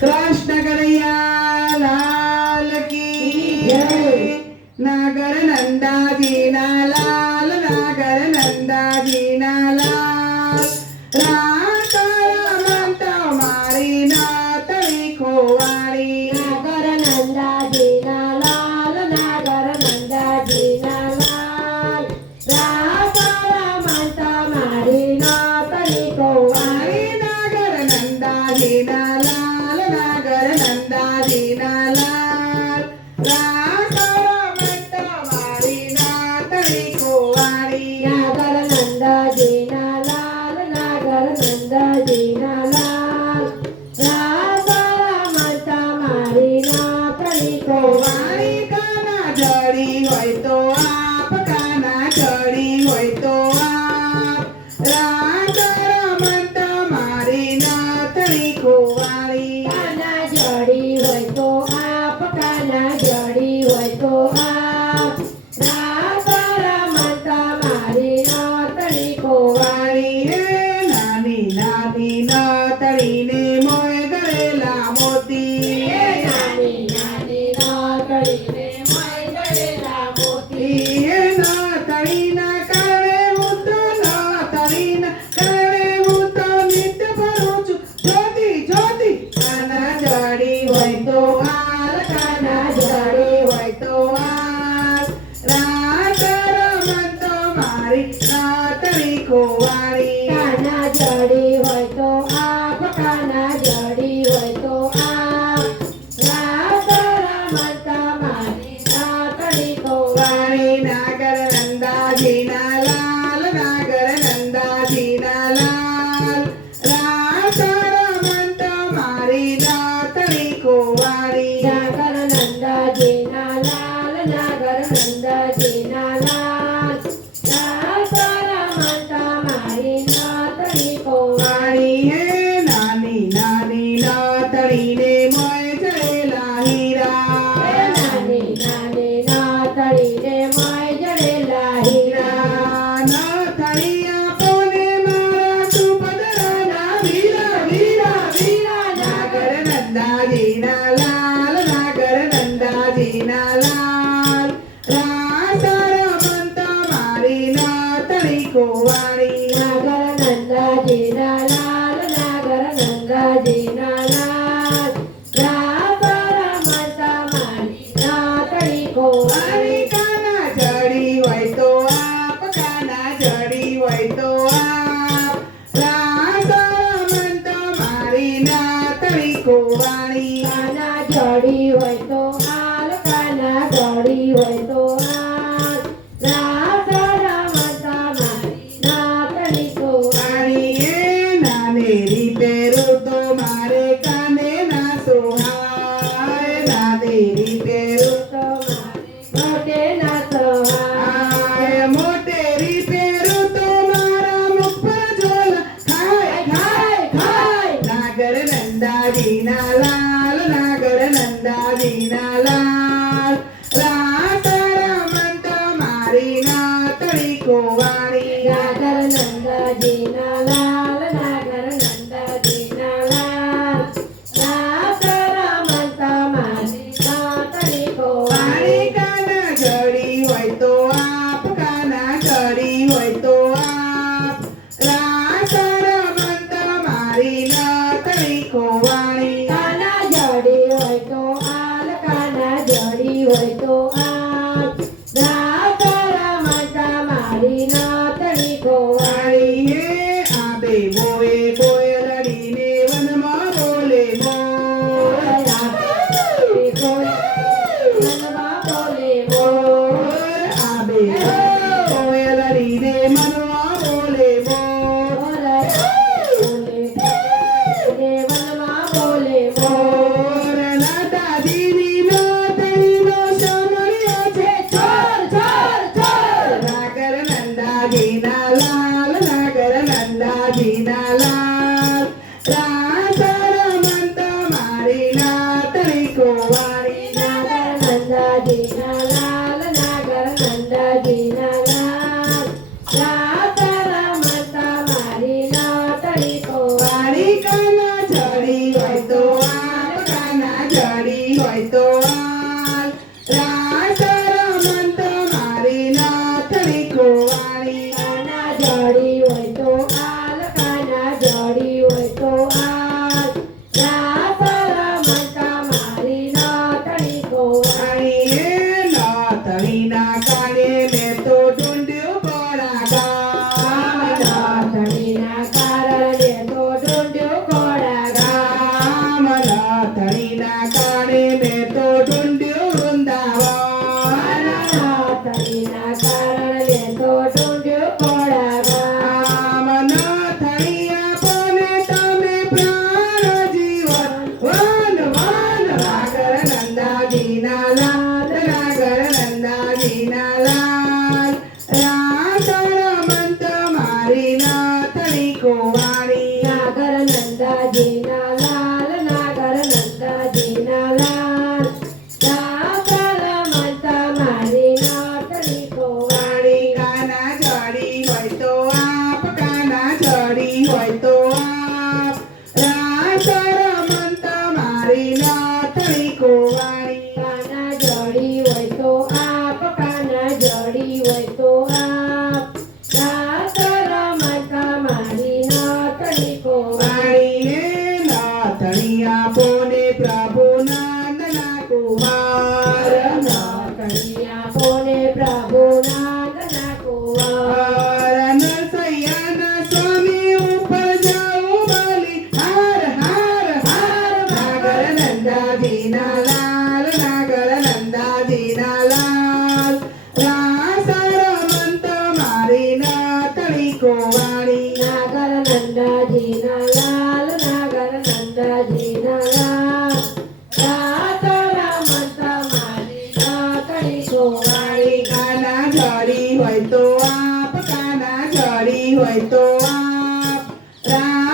कृष्ण कन्हैया लाल की जय। नागर नंदा जीना लाल, नागर नंदा जीना लाल। राकर म्हणता मारी नातळी खोवाळी, नागर नंदा जीना लाल, नागर नंदा जीना लाल। राकर म्हणता मारी नातळी खोवाळी, नागर नंदा जीना लाल, नागर नंदा जीना लाल। राकर म्हणता मारी नातळी खोवाळी, नागर नंदा जीना लाल, नागर नंदा जीना लाल। राकर म्हणता मारी नातळी खोवाळी, खोवाळी काना जडी होय तो आप, काना जडी होय तो आप। राकर म्हणता मारी नातळी खोवाळी, काना जडी होय तो आप, काना जडी होय तो आप। राकर म्हणता मारी नातळी खोवाळी, हे नानी नानी नातळीने मोय गळेला मोती। नानी नानी नातळीने मै गळेला मोती। हे नातळीना काळे मुत, नातळीना काळे मुत, नित्य भरूच ज्योती ज्योती। काना जडी होय तो आल, काना जडी होय तो आल। राकर म्हणतो मारी नातळी खोवाळी, काना जडी होय तो आप, काना जडी होय तो आप। राकर म्हणता मारी नातळी खोवाळी, वाणी नागर नंदा जीना लाल, नागर नंदा जीना लाल। राकर म्हणतो मारी नातळी खोवाळी, नागर नंदा जीना लाल, नागर नंदा जीना लाल। राकर म्हणता मारी नातळी खोवाळी, वाणी हे नानी नानी नातळीने मोय जळेला हिरा। नानी नानी नातळीने मै जळेला हिरा। नातळिया पोने मारा तू पदराला वीरा वीरा वीरा। नागर नंदा जीना लाल, नागर नंदा जीना लाल। राकर म्हणता मारी नातळी खोवाळी, नागर नंदा जीना लाल, नागर नंदा जीना लाल। राकर म्हणता मारी नातळी खोवाळी, वाणी काना जडी होय तो आप, काना जडी होय तो आप। राकर म्हणतो मारी नातळी खोवाळी, काना जडी होय तो आल, काना जडी होय तो आल। राकर म्हणता मारी नातळी खोवाळी, वाणी हे नानेरी पेरू तो मारे काने ना सोहाय। नानेरी पेरू तो मारे मोठे नाचहाय, आय, मोटेरी पेरू तो मारा मुख झोला खाय खाय खाय। नागर नंदा जीना लाल, नागर नंदा जीना लाल। राकर म्हणतो मारी नातळी खोवाळी, नागर नंदा जीना लाल, नागर नंदा जीना लाल। राकर म्हणता मारी नातळी खोवाळी, वाणी काना जडी होय तो आप, काना जडी होय तो आप। राकर म्हणतो मारी नातळी खोवाळी, काना जडी होय तो आल, काना હોય તો આલ રાસ રમંત મારી નાથની કુવાણી કાના જોડી હોય તો આલ કાના જોડી હોય તો આલ રાસ રમતા મારી નાતણી કોવાણી નાથણીના કાને મેં તો ઢૂંઢ્યું કોળા ગામ નાતણીના કારણે તો ઢૂંઢ્યું કોળા ગામ નાથણીના કાને મેં તો ઢૂંઢ્યું વૃંદાવન નાતણીના કારણે તો ઢૂંઢ્યું કોળા ગામ નાથણી આપોને તમે પ્રાણ જીવન વન વન નાગર નંદાજીના લાલ નાગર નંદાજીના લાલ રાસ રમંત મારી નાથણી કુવાણી નાગર નંદાજીના લાલ નાગર નંદાજીના લાલ રાસ રમતા મારી નાતણી કોવાણી કાના જડી હોય તો આપ કાના જડી હોય તો આપ રાસ રમંત મારી નાથણી કુવાણી કાના જોડી હોય તો આપ કાના જોડી હોય તો આપ રાસ રમતા મારી નાતણી કોવાણી વાણીએ નાથણી આપોને પ્રભુ નંદના કુમાર નાતણી આપોને પ્રભુ નાગના કુંવર નરસૈયાના સ્વામી ઉપર જાઉં બલી હાર હાર હાર નાગર નંદાજીના લાલ નાગર નંદાજીના લાલ રાસ રમંત મારી નાથણી કુવાણી નાગર નંદાજીના લાલ નાગર નંદાજીના લાલ રાસ રમતા મારી નાતણી કોવાણી કાના જડી હોય તો આપ કાના જડી હોય તો આપ રાસ